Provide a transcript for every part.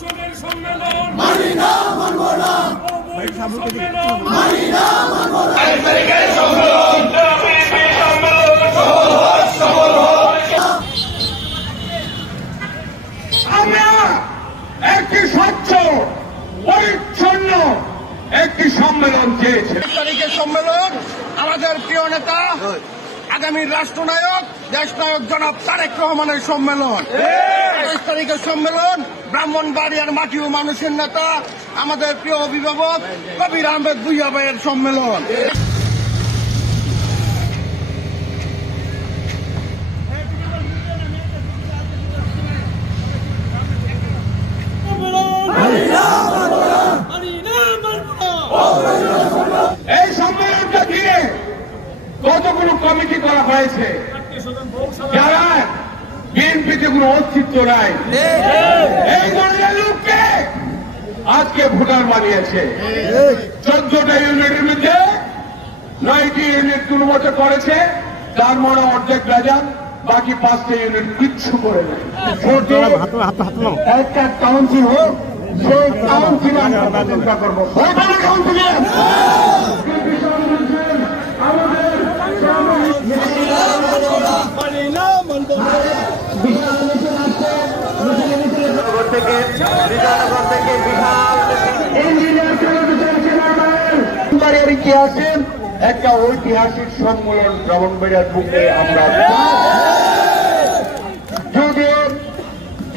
আমরা একটি স্বচ্ছ পরিচ্ছন্ন একটি সম্মেলন চেয়েছি। তারিখের সম্মেলন আমাদের প্রিয় নেতা আগামী রাষ্ট্রনায়ক দেশনায়ক জনাব তারেক রহমানের সম্মেলন। ২২ তারিখের সম্মেলন ব্রাহ্মণবাড়িয়ার মাটি ও মানুষের নেতা আমাদের প্রিয় অভিভাবক কবির আহমেদ ভূঁইয়া ভাইয়ের সম্মেলন। এই সম্মেলনটা ঘিরে কতগুলো কমিটি করা হয়েছে, যারা বিএনপিতে কোনো অস্তিত্ব নাই, এই ধরনের লোককে আজকে ভোটার বানিয়েছে। ১৪টা ইউনিটের মধ্যে ৯টি ইউনিট দুর্মতে করেছে, তার মনে অর্ধেক রাজান, বাকি 5টা ইউনিট কিচ্ছু করে নেই। একটা কাউন্সিল হোক, সেই কাউন্সিলে আমরা চিন্তা করবো। ইতিহাসে একটা ঐতিহাসিক সম্মেলন ব্রাহ্মণবাড়িয়ার বুকে আমরা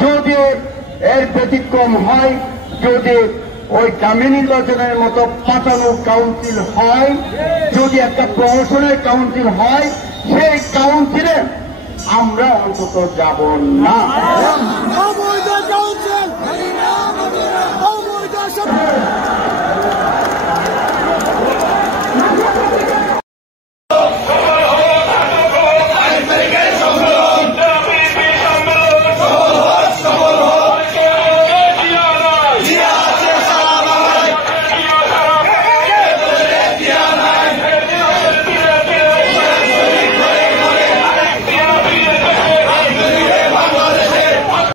যদি এর ব্যতিক্রম হয়, যদি ওই দামি নির্বাচনের মতো পাতানো কাউন্সিল হয়, যদি একটা প্রহসনের কাউন্সিল হয়, সেই কাউন্সিলে আমরা অন্তত যাব না।